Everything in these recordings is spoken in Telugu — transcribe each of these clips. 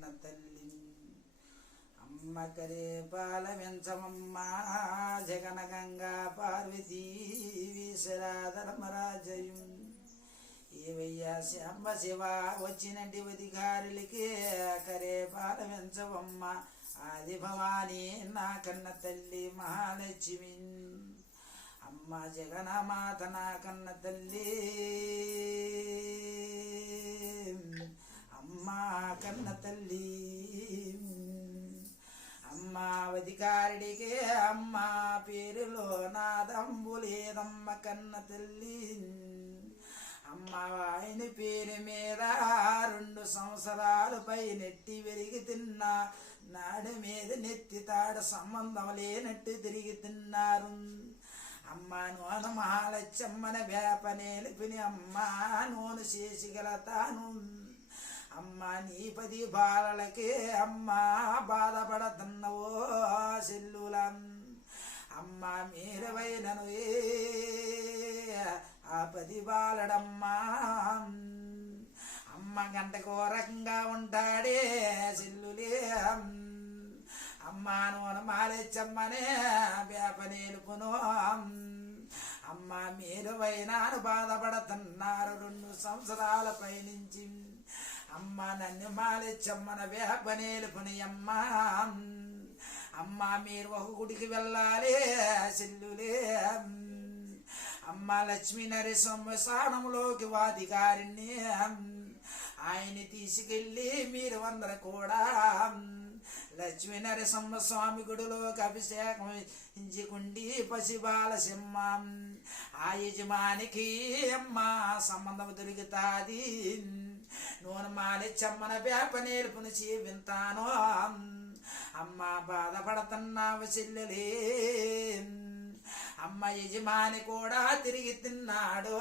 కన్న తల్లి అమ్మకరే పాలమెంచమమ్మ జగన గంగా పార్వతీ వీసరా ఏవయ్యా శ్యాంబ శివ వచ్చినటి అధికారులకి కరే పాలమెంచవమ్మ ఆది భవానీ నా కన్న తల్లి మహాలక్ష్మి అమ్మ జగనమాత నా కన్న తల్లి కన్న తల్లి. అమ్మ పేరు మీద రెండు సంవత్సరాలు పై నెట్టి వెలిగి తిన్నా నాడు మీద నెత్తి తాడ సంబంధం లేనట్టు తిరిగి తిన్నారు. అమ్మ నూనె మహాలచ్చమ్మన వేప నేలిపిని అమ్మ నూనె చేసిగలతాను అమ్మ నీ పది బాలలకే అమ్మ బాధపడతన్నవో సెల్లులం. అమ్మ మీరవైనను ఏ పది బాలడమ్మా అమ్మ గంట ఘోరంగా ఉంటాడే సిల్లులే అమ్మా నూనె మాలేచ్చమ్మనే వేప నేలుపును అమ్మ మీరు బాధపడుతున్నారు రెండు సంవత్సరాల పైనుంచి. అమ్మ నన్ను మాలేచ్చమ్మన వేప నేలుపుని అమ్మ అమ్మ మీరు ఒక గుడికి వెళ్ళాలి సెల్లులే అమ్మ లక్ష్మీ నరసింహ స్థానంలోకి వాదిగారిని ఆయన్ని తీసుకెళ్ళి మీరు అందరు కూడా లక్ష్మీ నరసింహ స్వామి గుడిలోకి అభిషేకం ఇంచుకుండి పసిబాల సింహం. ఆ యజమానికి అమ్మ సంబంధం దొరుకుతాది. నూనె మాలి చెమ్మన వేప నేర్పుని వింతాను అమ్మ బాధపడుతున్నావు చెల్లెలే. అమ్మ యజమాని కూడా తిరిగి తిన్నాడు.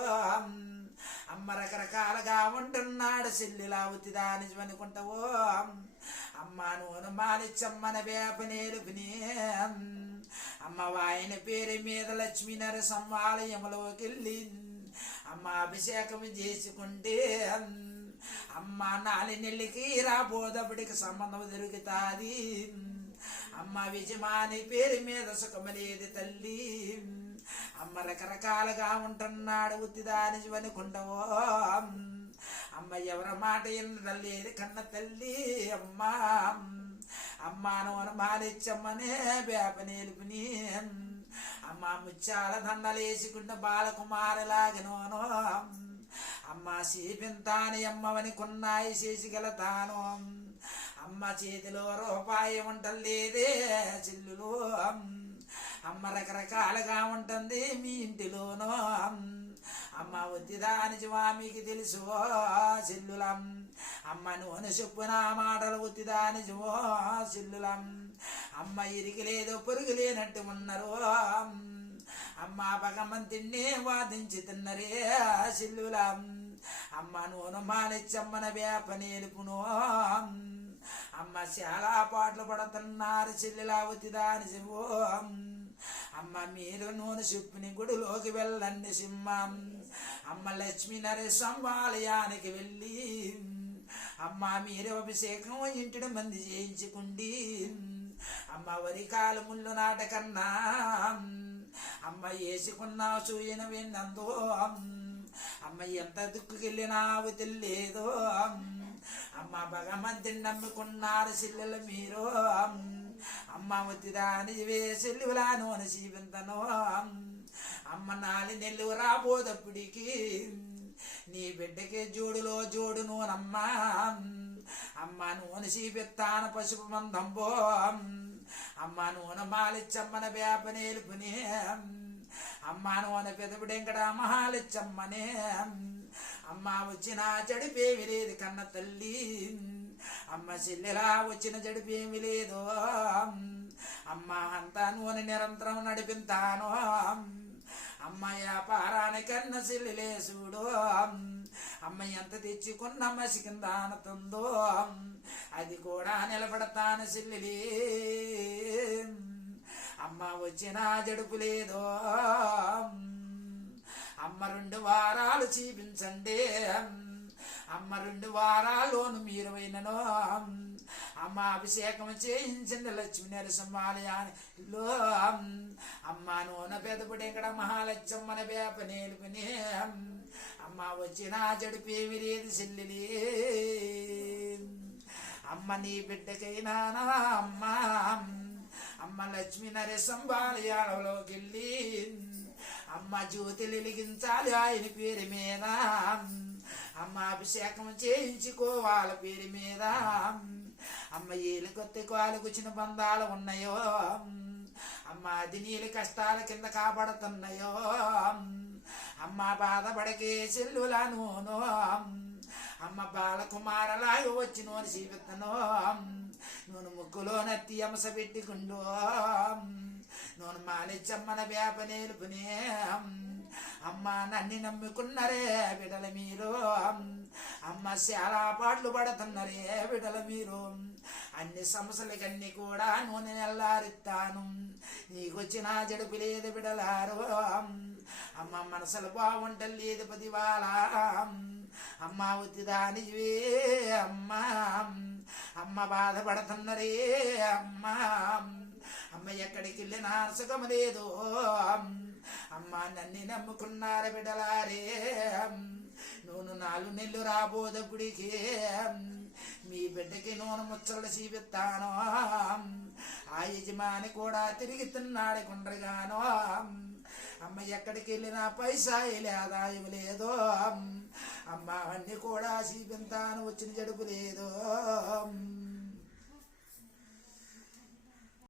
అమ్మ రకరకాలుగా ఉంటున్నాడు సిల్లిలా ఉతిదా నిజమనుకుంటావో అమ్మ నూనె మాలిచ్చమ్మన వేప నేలుపుని అమ్మ వాయన పేరు మీద లక్ష్మీ నరసమ్మ వెళ్ళి అమ్మ అభిషేకం చేసుకుంటే అమ్మ నాలి నెల్లికి రాబోదప్పటికి సంబంధం దొరుకుతాది. అమ్మ విజమాని పేరు మీద సుఖమలేదు తల్లి. అమ్మ రకరకాలుగా ఉంటున్నాడు ఉత్తిదాని అనుకుంటావో అమ్మ ఎవరి మాట ఎన్నడం లేదు కన్న తల్లి. అమ్మ అమ్మాను నూనె మారిచ్చమ్మనే వేప నేలుపుని. అమ్మ ముచ్చాల దండలేసుకుంటే బాలకుమారులాగనోను అమ్మ సీపింతాని అమ్మవని కొన్నాయి చేసిగలతాను అమ్మ చేతిలో రూపాయి ఉంటలేదే చెల్లులో అమ్మ రకరకాలుగా ఉంటుంది మీ ఇంటిలోనో అమ్మ ఒత్తిదాని స్వామికి తెలుసు చెల్లులం. అమ్మ నూనె చెప్పున మాటలు ఒత్తిదాని చెల్లులం. అమ్మ ఇరికి లేదు పొరుగు లేనట్టు ఉన్నారు అమ్మ భగవంతుణ్ణి వాదించి తిన్నరే సిల్లులం అమ్మ నూనె మానిచ్చమ్మన వేప నేలుపును అమ్మ చాలా పాటలు పడుతున్నారు చెల్లెలా దాని శివో అమ్మ మీరు నూనె చెప్పుని గుడిలోకి వెళ్ళండి సింహం. అమ్మ లక్ష్మీ నరేశం ఆలయానికి వెళ్ళి అమ్మ మీరు అభిషేకం ఇంటిని మంది చేయించుకుండి అమ్మ వరి కాలముళ్ళు నాటకన్నా అమ్మ వేసుకున్నా చూయన విన్నందో అమ్మ ఎంత దుక్కుకెళ్ళినావు తెలియదో అమ్మ భగవంతుని నమ్ముకున్నారు సిల్లెలు మీరు అమ్మ వే వేసెల్లులా నూనె సీపింతను అమ్మ నాలి నెల్లు రాబోదప్పుడికి నీ బిడ్డకి జోడులో జోడు నూనమ్మా అమ్మ నూనె సీపిత్తాను పసుపు మందంబో. అమ్మ నూనె మాలిచ్చమ్మన వేప నేలుపుని. అమ్మ నూనె పెదపుడెంకడ మహాలిచ్చమ్మనే. అమ్మ వచ్చిన జడిపేమి లేదు కన్న తల్లి. అమ్మ చెల్లెలా వచ్చిన జడిపేమి లేదు. అమ్మ అంతా నూనె నిరంతరం నడిపింతాను. అమ్మ వ్యాపారానికన్న చెల్లెలే చూడు. అమ్మ ఎంత తెచ్చుకున్న మసి కింద ఆనతుందో. అది కూడా నిలబడతాను చెల్లెలే. అమ్మ వచ్చిన జడుపు లేదో. అమ్మ రెండు వారాలు చూపించండి అమ్మ రెండు వారాల్లోను మీరు పోయినను అభిషేకం చేయించింది లక్ష్మీ నరసింహాలయానిలో. అమ్మ నూనె పెదపుడు ఇక్కడ మహాలక్ష్మణ వేప నేలుపునే అమ్మ వచ్చిన జడిపేమి లేదు చెల్లెలి. అమ్మ నీ బిడ్డకైనా అమ్మ. అమ్మ లక్ష్మీ నరసింహాలయాలలోకి వెళ్ళి. అమ్మ జ్యోతి వెలిగించాలి ఆయన పేరు మీద. అమ్మ అభిషేకం చేయించుకోవాల పేరు మీద. అమ్మ ఏలు కొత్త కాలు బంధాలు ఉన్నాయో. అమ్మ అది నీళ్ళు కష్టాల కింద కాపాడుతున్నాయో. అమ్మ బాధపడకే చెల్లులా నూనో అమ్మ బాలకుమారలాగా వచ్చి నూనె చూపిస్తాను నూనె ముగ్గులో నత్తి అమస పెట్టుకుండో నూనె మానిచ్చమ్మన వేప నేలుపునే. అమ్మ నన్ను నమ్ముకున్నరే బిడల మీరు. అమ్మ చాలా పాటలు పడుతున్నరే బిడల మీరు. అన్ని సమస్యలకన్నీ కూడా నూనె నెల్లారిస్తాను. నీకొచ్చిన జడుపు లేదు బిడలారు అమ్మ మనసులు బాగుంటలేదు పదివాల అమ్మ ఉత్తిదానివే అమ్మ అమ్మ బాధపడుతున్నరే. అమ్మ అమ్మ ఎక్కడికి వెళ్ళినా సుఖం లేదు అమ్మ నన్ను నమ్ముకున్నారు బిడలారే నూనె నాలుగు నెల్లు రాబోద గుడికి. మీ బిడ్డకి నూనె ముచ్చలు చూపిస్తాను. ఆ యజమాని కూడా తిరిగి తిన్నాడు కుండ్రగాను అమ్మ ఎక్కడికి వెళ్ళినా పైసా ఆదాయం లేదు. అమ్మ అన్ని కూడా చూపిస్తాను వచ్చిన జడుపు లేదు.